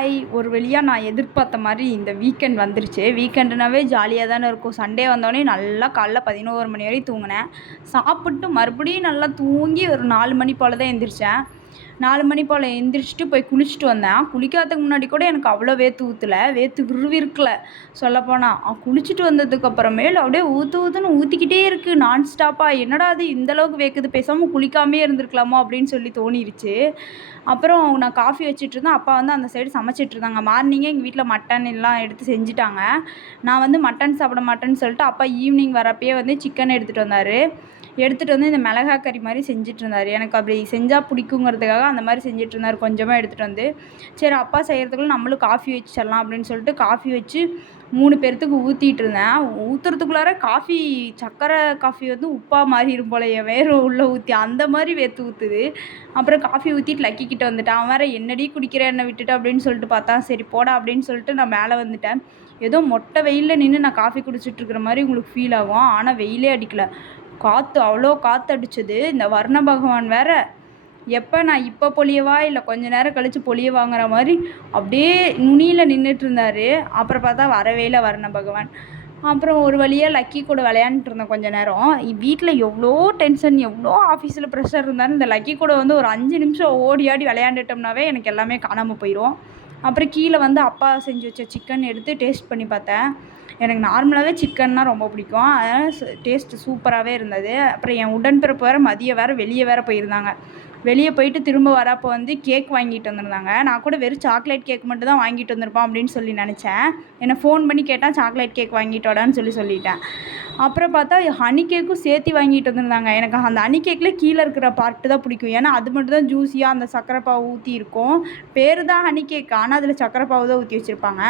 Hi! ஒரு வழியா நான் எதிர்பார்த்த மாரி இந்த வீக்கெண்ட் வந்துருச்சு. வீக்கெண்டுனாவே ஜாலியா தானே இருக்கும். சண்டே வந்தோனே நல்லா காலைல 11 மணி வரையும் தூங்குனேன். சாப்பிட்டு மறுபடியும் நல்லா தூங்கி ஒரு 4 மணி போல தான் எந்திரிச்சேன். 4 மணி போல எந்திரிச்சுட்டு போய் குளிச்சுட்டு வந்தேன். குளிக்காததுக்கு முன்னாடி கூட எனக்கு அவ்வளோ வேர்த்து ஊத்தல. வேர்த்து விறுவிறுக்கல சொல்லப்போனா. குளிச்சுட்டு வந்ததுக்கு அப்புறமேலு அப்படியே ஊத்து ஊத்துன்னு ஊத்திக்கிட்டே இருக்கு நான் ஸ்டாப்பா. என்னடா இது இந்த அளவுக்கு வேர்க்குது, பேசாம குளிக்காமயே இருந்திருக்கலாமோ அப்படின்னு சொல்லி தோணிருச்சு. அப்புறம் நான் காஃபி வச்சுட்ருந்தேன். அப்பா வந்து அந்த சைடு சமைச்சிட்ருந்தாங்க. மார்னிங்கே எங்கள் வீட்ல மட்டன் எல்லாம் எடுத்து செஞ்சுட்டாங்க. நான் வந்து மட்டன் சாப்பிட மாட்டேன்னு சொல்லிட்டு, அப்பா ஈவினிங் வரப்பயே வந்து சிக்கன் எடுத்துகிட்டு வந்தார். எடுத்துகிட்டு வந்து இந்த மிளகா கறி மாதிரி செஞ்சிட்ருந்தார். எனக்கு அப்படி செஞ்சால் பிடிக்குங்கிறதுக்காக அந்த மாதிரி செஞ்சிட்ருந்தார் கொஞ்சமாக எடுத்துகிட்டு வந்து. சரி அப்பா செய்கிறதுக்குள்ள நம்மளும் காஃபி வச்சிடலாம் அப்படின்னு சொல்லிட்டு காஃபி வச்சு 3 பேர்த்துக்கு ஊற்றிட்டு இருந்தேன். ஊற்றுறதுக்குள்ளார காஃபி சர்க்கரை காஃபி வந்து உப்பா மாறிடும் போலயே வேறு உள்ளே ஊற்றி அந்த மாதிரி வேர்த்து ஊற்றுது. அப்புறம் காஃபி ஊற்றிட்டு லக்கிக்கிட்ட வந்துட்டேன். அவன் வேறு என்னடி குடிக்கிற என்னை விட்டுட்டு அப்படின்னு சொல்லிட்டு பார்த்தா, சரி போடா அப்படின்னு சொல்லிட்டு நான் மேலே வந்துட்டேன். ஏதோ மொட்டை வெயிலில் நின்று நான் காஃபி குடிச்சிட்ருக்கிற மாதிரி உங்களுக்கு ஃபீல் ஆகும். ஆனால் வெயிலே அடிக்கல. காற்று அவ்வளோ காற்று அடிச்சது. இந்த வர்ண பகவான் வேறு எப்போ நான் இப்போ பொழியவா இல்லை கொஞ்ச நேரம் கழித்து பொழியவாங்கிற மாதிரி அப்படியே நுனியில் நின்றுட்டுருந்தார். அப்புறம் பார்த்தா வரவே இல்லை வர்ண பகவான். அப்புறம் ஒரு வழியாக லக்கி கூட விளையாண்டுட்டு இருந்தேன் கொஞ்ச நேரம். வீட்டில் எவ்வளோ டென்ஷன், எவ்வளோ ஆஃபீஸில் ப்ரெஷர் இருந்தாலும் இந்த லக்கி கூட வந்து ஒரு 5 நிமிஷம் ஓடி ஆடி விளையாண்டுட்டோம்னாவே எனக்கு எல்லாமே காணாமல் போயிடும். அப்புறம் கீழே வந்து அப்பா செஞ்சு வச்ச சிக்கன் எடுத்து டேஸ்ட் பண்ணி பார்த்தேன். எனக்கு நார்மலாகவே சிக்கன்னா ரொம்ப பிடிக்கும். அதனால் டேஸ்ட்டு சூப்பராகவே இருந்தது. அப்புறம் என் உடன்பிறப்பு வேறு மதியம் வேறு வெளியே வேறு போயிருந்தாங்க. வெளியே போயிட்டு திரும்ப வரப்போ வந்து கேக் வாங்கிட்டு வந்திருந்தாங்க. நான் கூட வெறும் சாக்லேட் கேக் மட்டும் தான் வாங்கிட்டு வந்திருப்பான் அப்படின்னு சொல்லி நினச்சேன். என்னை ஃபோன் பண்ணி கேட்டால் சாக்லேட் கேக் வாங்கிட்டு வாடான்னு சொல்லிட்டேன். அப்புறம் பார்த்தா ஹனி கேக்கும் சேர்த்து வாங்கிட்டு வந்திருந்தாங்க. எனக்கு அந்த ஹனி கேக்கில் கீழே இருக்கிற பார்ட்டு தான் பிடிக்கும். ஏன்னா அது மட்டும் தான் ஜூஸியாக அந்த சர்க்கரை பாவு ஊற்றி இருக்கும். பேர் தான் ஹனி கேக், ஆனால் அதில் சர்க்கரை பாவு தான் ஊற்றி வச்சுருப்பாங்க.